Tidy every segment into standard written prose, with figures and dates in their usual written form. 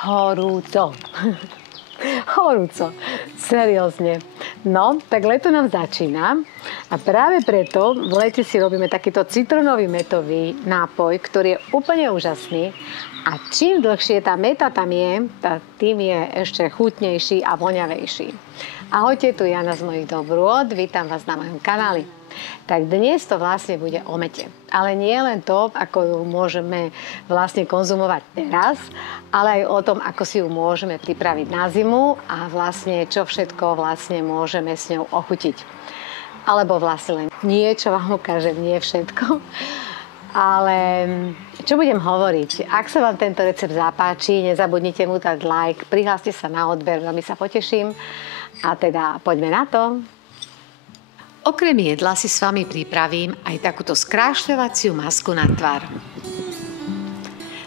Horúco. Horúco. Seriózne. No, tak leto nám začína a práve preto v lete si robíme takýto citronový metový nápoj, ktorý je úplne úžasný a čím dlhšie tá meta tam je, tým je ešte chutnejší a voňavejší. Ahojte, tu Jana z mojich dobrôd, vítam vás na mojom kanáli. Tak dnes to vlastne bude o mete. Ale nie len to, ako ju môžeme vlastne konzumovať teraz, ale aj o tom, ako si ju môžeme pripraviť na zimu a vlastne čo všetko vlastne môžeme s ňou ochutiť. Alebo vlastne len niečo vám ukážem, nie všetko. Ale čo budem hovoriť? Ak sa vám tento recept zapáči, nezabudnite mu dať like, prihláste sa na odber, veľmi sa poteším. A teda poďme na to. Okrem jedla si s vami pripravím aj takúto skrášľovaciu masku na tvár.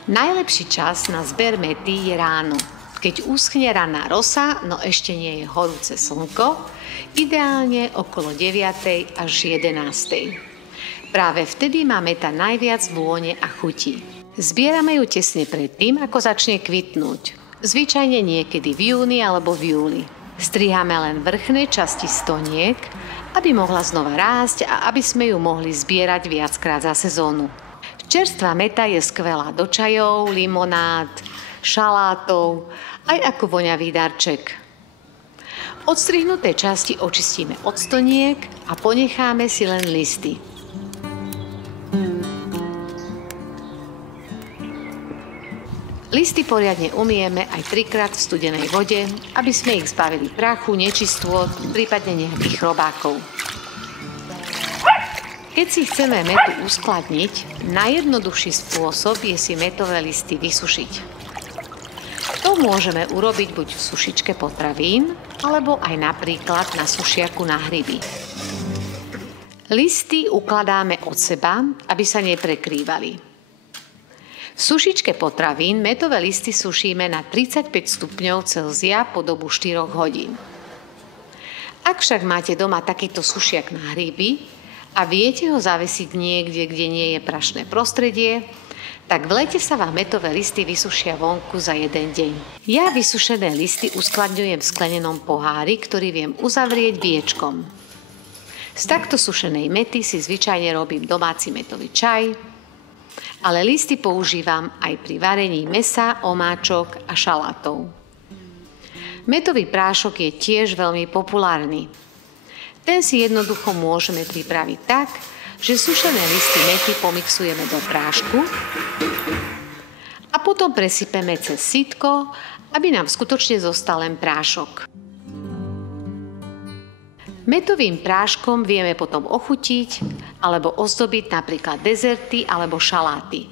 Najlepší čas na zber mety je ráno, keď uschne raná rosa, no ešte nie je horúce slnko, ideálne okolo 9. až 11. Práve vtedy má meta najviac vône a chuti. Zbierame ju tesne predtým, ako začne kvitnúť, zvyčajne niekedy v júni alebo v júli. Striháme len vrchné časti stoniek, aby mohla znova rásť a aby sme ju mohli zbierať viackrát za sezónu. Čerstvá meta je skvelá do čajov, limonád, šalátov, aj ako voňavý darček. Odstrihnuté časti očistíme od stoniek a ponecháme si len listy. Listy poriadne umieme aj 3-krát v studenej vode, aby sme ich zbavili prachu, nečistôt, prípadne nejakých chrobákov. Keď si chceme metu uskladniť, najjednoduchší spôsob je si metové listy vysušiť. To môžeme urobiť buď v sušičke potravín, alebo aj napríklad na sušiaku na hryby. Listy ukladáme od seba, aby sa neprekrývali. V sušičke potravín metové listy sušíme na 35 stupňov Celzia po dobu 4 hodín. Ak však máte doma takýto sušiak na hríby a viete ho zavesiť niekde, kde nie je prašné prostredie, tak v lete sa vám metové listy vysušia vonku za jeden deň. Ja vysušené listy uskladňujem v sklenenom pohári, ktorý viem uzavrieť viečkom. Z takto sušenej mety si zvyčajne robím domáci metový čaj, ale listy používam aj pri varení mäsa, omáčok a šalátov. Metový prášok je tiež veľmi populárny. Ten si jednoducho môžeme pripraviť tak, že sušené listy mety pomixujeme do prášku a potom presypeme cez sitko, aby nám skutočne zostal len prášok. Metovým práškom vieme potom ochutiť alebo ozdobiť napríklad dezerty alebo šaláty.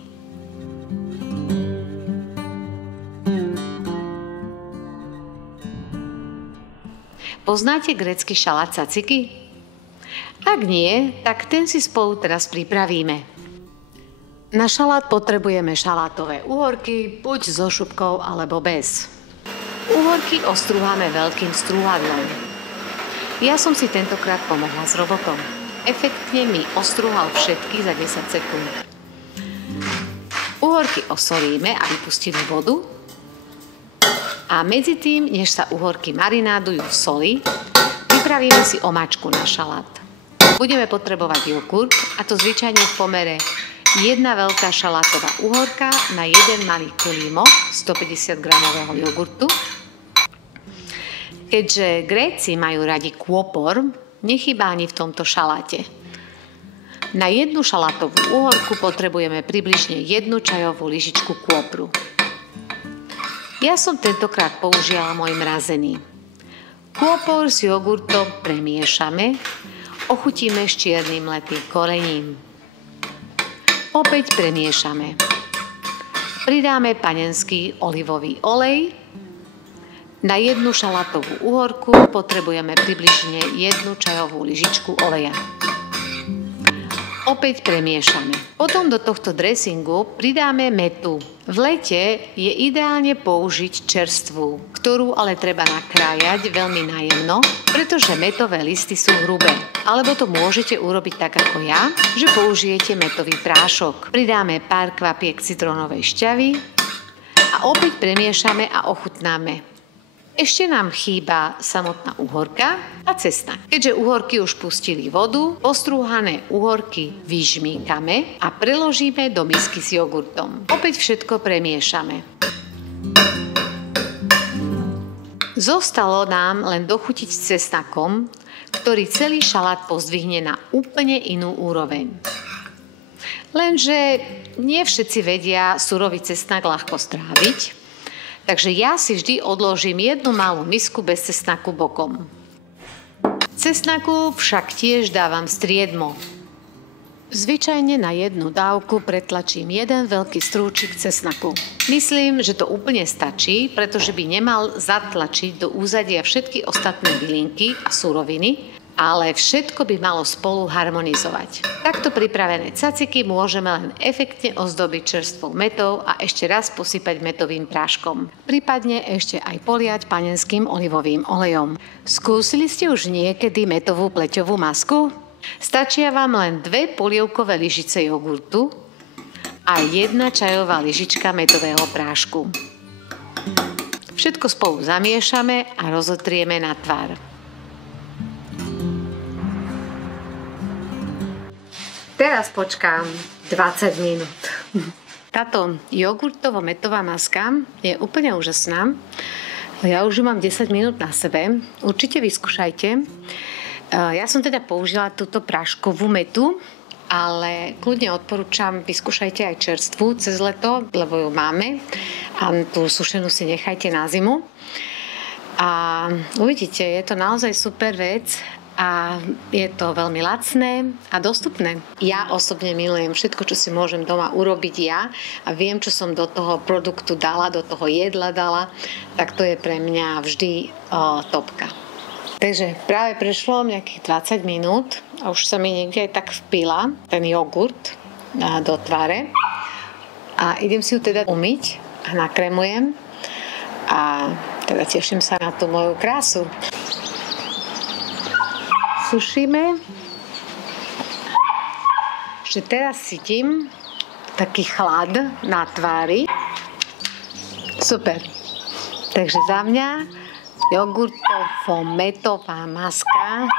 Poznáte grécky šalát tzatziki? Ak nie, tak ten si spolu teraz pripravíme. Na šalát potrebujeme šalátové uhorky, buď so šupkou alebo bez. Uhorky ostrúhame veľkým strúhadlom. Ja som si tentokrát pomohla s robotom. Efektne mi ostrúhal všetky za 10 sekúnd. Uhorky osolíme a vypustíme vodu. A medzi tým, než sa uhorky marinádujú v soli, pripravíme si omáčku na šalát. Budeme potrebovať jogurt, a to zvyčajne v pomere 1 veľká šalátová uhorka na 1 malý klímo 150 gramového jogurtu. Keďže Gréci majú radi kôpor, nechýba ani v tomto šaláte. Na 1 šalátovú uhorku potrebujeme približne 1 čajovú lyžičku kôpru. Ja som tentokrát použila môj mrazený. Kôpor s jogurtom premiešame, ochutíme s čiernym letým korením. Opäť premiešame. Pridáme panenský olivový olej. Na 1 šalátovú uhorku potrebujeme približne 1 čajovú lyžičku oleja. Opäť premiešame. Potom do tohto dressingu pridáme metu. V lete je ideálne použiť čerstvú, ktorú ale treba nakrájať veľmi najemno, pretože metové listy sú hrubé. Alebo to môžete urobiť tak ako ja, že použijete metový prášok. Pridáme pár kvapiek citrónovej šťavy a A opäť premiešame a ochutnáme. Ešte nám chýba samotná uhorka a cesnak. Keďže uhorky už pustili vodu, postrúhané uhorky vyžmýkame a preložíme do misky s jogurtom. Opäť všetko premiešame. Zostalo nám len dochutiť s cesnakom, ktorý celý šalát pozdvihne na úplne inú úroveň. Lenže nie všetci vedia surový cesnak ľahko stráviť, takže ja si vždy odložím jednu malú misku bez cesnaku bokom. Cesnaku však tiež dávam striedmo. Zvyčajne na jednu dávku pretlačím jeden veľký strúčik cesnaku. Myslím, že to úplne stačí, pretože by nemal zatlačiť do úzadia všetky ostatné bylinky a suroviny, ale všetko by malo spolu harmonizovať. Takto pripravené caciky môžeme len efektne ozdobiť čerstvou mätou a ešte raz posypať mätovým práškom. Prípadne ešte aj poliať panenským olivovým olejom. Skúsili ste už niekedy mätovú pleťovú masku? Stačia vám len 2 polievkové lyžice jogurtu a 1 čajová lyžička mätového prášku. Všetko spolu zamiešame a rozotrieme na tvár. Teraz počkám 20 minút. Táto jogurtovo-mätová maska je úplne úžasná. Ja už ju mám 10 minút na sebe. Určite vyskúšajte. Ja som teda použila túto práškovú mätu, ale kľudne odporúčam, vyskúšajte aj čerstvú cez leto, lebo ju máme. A tú sušenú si nechajte na zimu. A uvidíte, je to naozaj super vec. A je to veľmi lacné a dostupné. Ja osobne milujem všetko, čo si môžem doma urobiť ja a viem, čo som do toho produktu dala, do toho jedla dala, tak to je pre mňa vždy topka. Takže práve prešlo nejakých 20 minút a už sa mi niekde aj tak vpila ten jogurt do tváre. A idem si ju teda umyť a nakremujem a teda teším sa na tú moju krásu. Sušíme. Ešte teraz cítim taký chlad na tvári. Super. Takže za mňa jogurtovo-mätová maska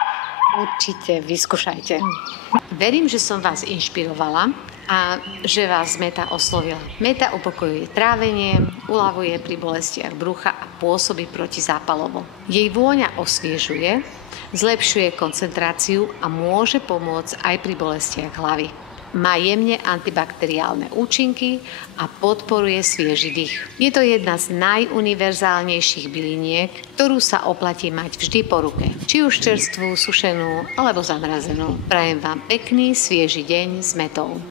určite vyskúšajte. Verím, že som vás inšpirovala a že vás mäta oslovila. Mäta upokojuje trávenie, uľavuje pri bolestiach brucha a pôsobí protizápalovo. Jej vôňa osviežuje, zlepšuje koncentráciu a môže pomôcť aj pri bolestiach hlavy. Má jemne antibakteriálne účinky a podporuje svieži dých. Je to jedna z najuniverzálnejších byliniek, ktorú sa oplatí mať vždy po ruke. Či už čerstvú, sušenú alebo zamrazenú. Prajem vám pekný, svieži deň s mätou.